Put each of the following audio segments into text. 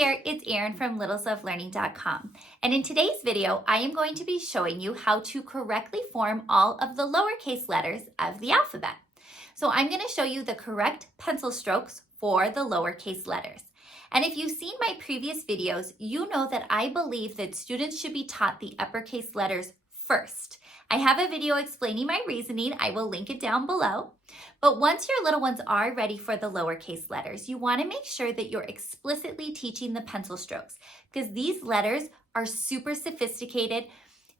there, it's Erin from littleselflearning.com, and in today's video I am going to be showing you how to correctly form all of the lowercase letters of the alphabet. So I'm going to show you the correct pencil strokes for the lowercase letters. And if you've seen my previous videos, you know that I believe that students should be taught the uppercase letters first. I have a video explaining my reasoning. I will link it down below. But once your little ones are ready for the lowercase letters, you want to make sure that you're explicitly teaching the pencil strokes because these letters are super sophisticated.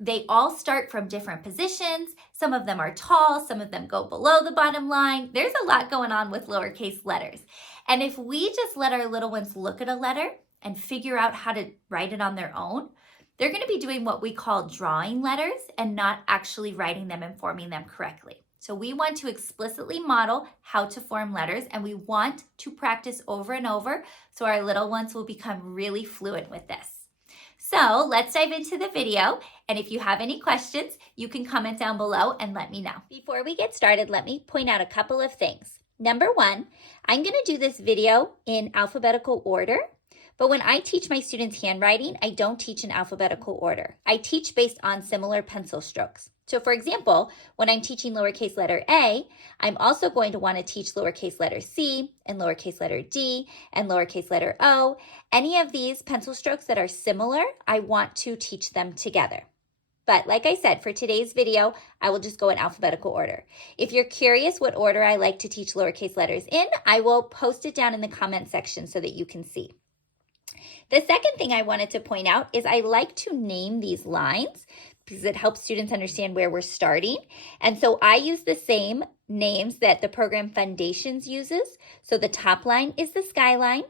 They all start from different positions. Some of them are tall, some of them go below the bottom line. There's a lot going on with lowercase letters. And if we just let our little ones look at a letter and figure out how to write it on their own, they're going to be doing what we call drawing letters and not actually writing them and forming them correctly. So we want to explicitly model how to form letters, and we want to practice over and over so our little ones will become really fluent with this. So let's dive into the video, and if you have any questions, you can comment down below and let me know. Before we get started, let me point out a couple of things. Number one, I'm going to do this video in alphabetical order. But when I teach my students handwriting, I don't teach in alphabetical order. I teach based on similar pencil strokes. So for example, when I'm teaching lowercase letter A, I'm also going to want to teach lowercase letter C and lowercase letter D and lowercase letter O. Any of these pencil strokes that are similar, I want to teach them together. But like I said, for today's video, I will just go in alphabetical order. If you're curious what order I like to teach lowercase letters in, I will post it down in the comment section so that you can see. The second thing I wanted to point out is I like to name these lines because it helps students understand where we're starting. And so I use the same names that the program Foundations uses. So the top line is the skyline,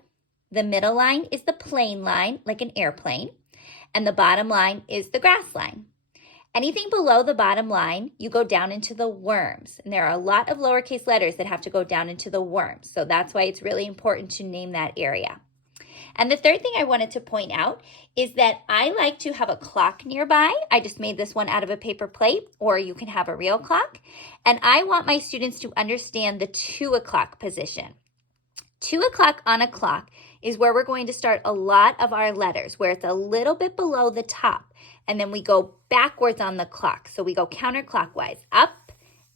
the middle line is the plane line, like an airplane, and the bottom line is the grass line. Anything below the bottom line, you go down into the worms. And there are a lot of lowercase letters that have to go down into the worms. So that's why it's really important to name that area. And the third thing I wanted to point out is that I like to have a clock nearby. I just made this one out of a paper plate, or you can have a real clock. And I want my students to understand the 2 o'clock position. 2 o'clock on a clock is where we're going to start a lot of our letters, where it's a little bit below the top. And then we go backwards on the clock. So we go counterclockwise, up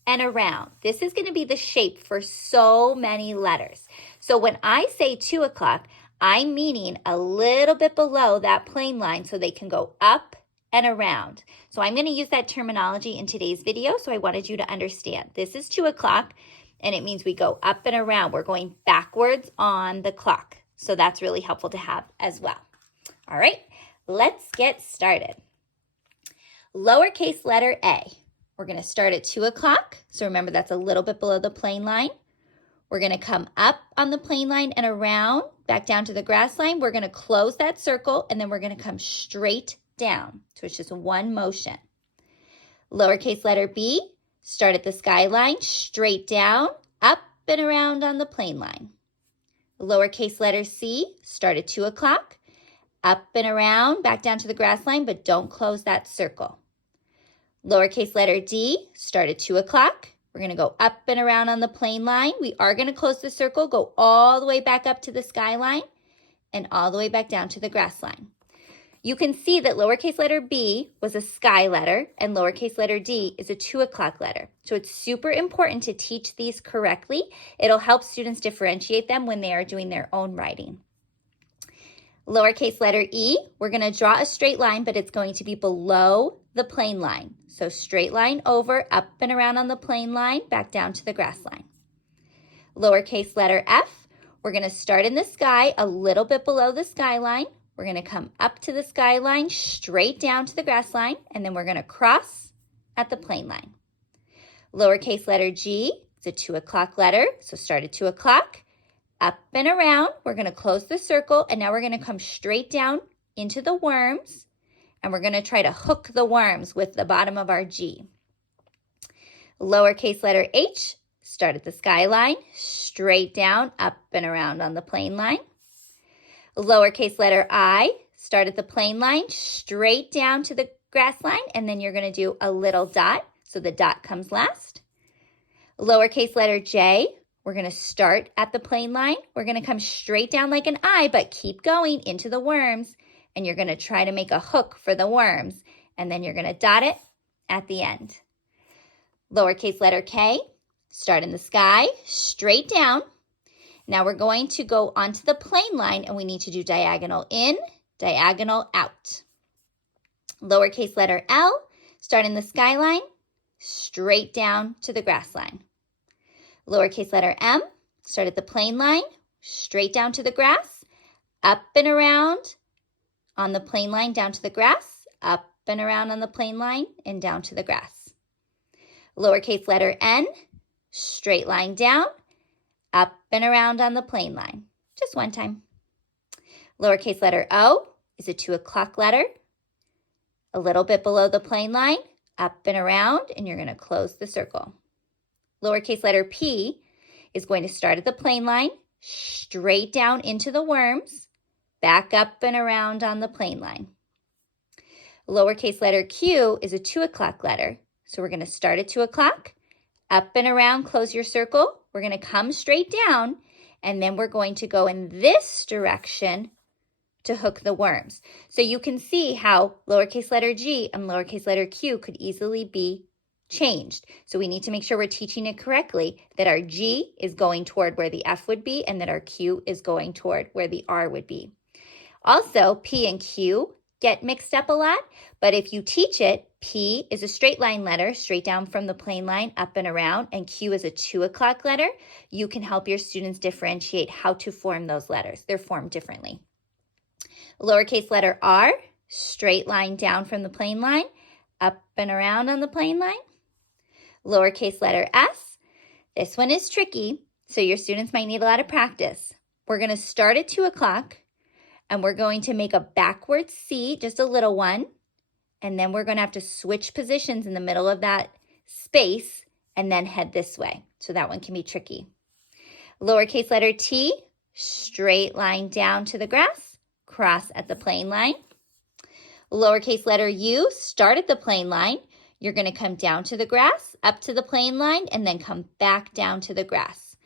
and around. This is going to be the shape for so many letters. So when I say 2 o'clock, I'm meaning a little bit below that plane line so they can go up and around. So I'm going to use that terminology in today's video, so I wanted you to understand. This is 2 o'clock, and it means we go up and around. We're going backwards on the clock. So that's really helpful to have as well. All right, let's get started. Lowercase letter A. We're going to start at 2 o'clock. So remember, that's a little bit below the plane line. We're going to come up on the plane line and around, back down to the grass line. We're going to close that circle, and then we're going to come straight down. So it's just one motion. Lowercase letter B, start at the skyline, straight down, up and around on the plane line. Lowercase letter C, start at 2 o'clock, up and around, back down to the grass line, but don't close that circle. Lowercase letter D, start at 2 o'clock. We're going to go up and around on the plane line. We are going to close the circle, go all the way back up to the skyline, and all the way back down to the grass line. You can see that lowercase letter B was a sky letter, and lowercase letter D is a 2 o'clock letter. So it's super important to teach these correctly. It'll help students differentiate them when they are doing their own writing. Lowercase letter E, we're going to draw a straight line, but it's going to be below the plane line. So straight line over, up and around on the plane line, back down to the grass line. Lowercase letter F, we're going to start in the sky a little bit below the skyline. We're going to come up to the skyline, straight down to the grass line, and then we're going to cross at the plane line. Lowercase letter G, it's a 2 o'clock letter, so start at 2 o'clock. Up and around, we're going to close the circle, and now we're going to come straight down into the worms, and we're going to try to hook the worms with the bottom of our G. Lowercase letter H, start at the skyline, straight down, up and around on the plane line. Lowercase letter I, start at the plane line, straight down to the grass line, and then you're going to do a little dot, so the dot comes last. Lowercase letter J, we're going to start at the plain line. We're going to come straight down like an I, but keep going into the worms. And you're going to try to make a hook for the worms. And then you're going to dot it at the end. Lowercase letter K, start in the sky, straight down. Now we're going to go onto the plain line and we need to do diagonal in, diagonal out. Lowercase letter L, start in the skyline, straight down to the grass line. Lowercase letter M, start at the plain line, straight down to the grass, up and around on the plain line down to the grass, up and around on the plain line and down to the grass. Lowercase letter N, straight line down, up and around on the plain line. Just one time. Lowercase letter O is a 2 o'clock letter. A little bit below the plain line, up and around, and you're going to close the circle. Lowercase letter P is going to start at the plain line, straight down into the worms, back up and around on the plain line. Lowercase letter Q is a 2 o'clock letter. So we're going to start at 2 o'clock, up and around, close your circle. We're going to come straight down, and then we're going to go in this direction to hook the worms. So you can see how lowercase letter G and lowercase letter Q could easily be changed. So we need to make sure we're teaching it correctly, that our G is going toward where the F would be and that our Q is going toward where the R would be. Also, P and Q get mixed up a lot, but if you teach it, P is a straight line letter, straight down from the plain line, up and around, and Q is a 2 o'clock letter, you can help your students differentiate how to form those letters. They're formed differently. Lowercase letter R, straight line down from the plain line, up and around on the plain line. Lowercase letter S, this one is tricky, so your students might need a lot of practice. We're going to start at 2 o'clock, and we're going to make a backward C, just a little one, and then we're going to have to switch positions in the middle of that space and then head this way. So that one can be tricky. Lowercase letter T, straight line down to the grass, cross at the plain line. Lowercase letter U, start at the plain line. You're going to come down to the grass, up to the plain line, and then come back down to the grass.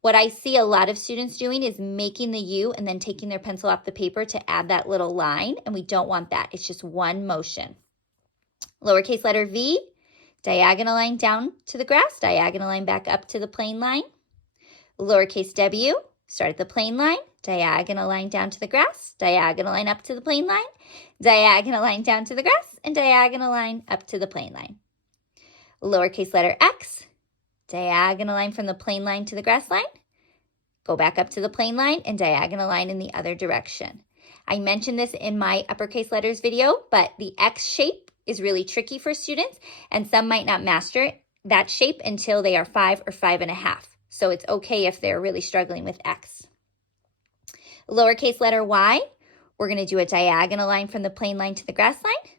What I see a lot of students doing is making the U and then taking their pencil off the paper to add that little line, and we don't want that. It's just one motion. Lowercase letter V, diagonal line down to the grass, diagonal line back up to the plain line. Lowercase W, start at the plain line, diagonal line down to the grass, diagonal line up to the plain line, diagonal line down to the grass, and diagonal line up to the plain line. Lowercase letter X, diagonal line from the plain line to the grass line, go back up to the plain line, and diagonal line in the other direction. I mentioned this in my uppercase letters video, but the X shape is really tricky for students, and some might not master that shape until they are 5 or 5.5. So it's okay if they're really struggling with X. Lowercase letter Y, we're going to do a diagonal line from the plain line to the grass line,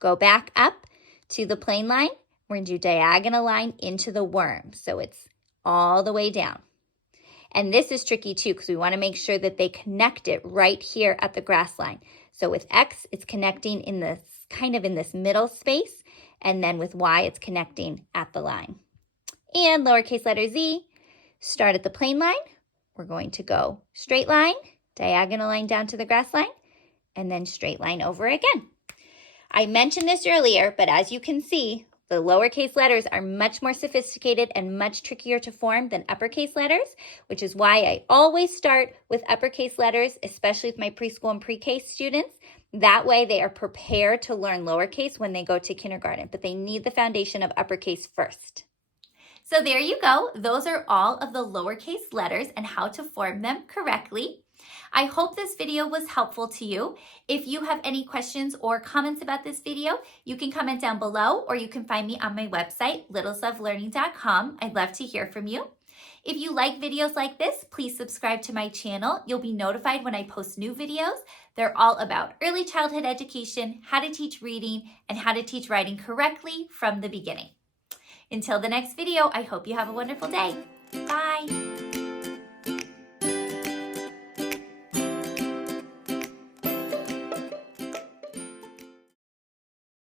go back up to the plain line. We're going to do diagonal line into the worm. So it's all the way down. And this is tricky too because we want to make sure that they connect it right here at the grass line. So with X, it's connecting in this kind of in this middle space. And then with Y, it's connecting at the line. And lowercase letter Z, start at the plain line. We're going to go straight line, diagonal line down to the grass line, and then straight line over again. I mentioned this earlier, but as you can see, the lowercase letters are much more sophisticated and much trickier to form than uppercase letters, which is why I always start with uppercase letters, especially with my preschool and pre-K students. That way they are prepared to learn lowercase when they go to kindergarten, but they need the foundation of uppercase first. So there you go. Those are all of the lowercase letters and how to form them correctly. I hope this video was helpful to you. If you have any questions or comments about this video, you can comment down below or you can find me on my website, littlesoflearning.com. I'd love to hear from you. If you like videos like this, please subscribe to my channel. You'll be notified when I post new videos. They're all about early childhood education, how to teach reading, and how to teach writing correctly from the beginning. Until the next video, I hope you have a wonderful day. Bye.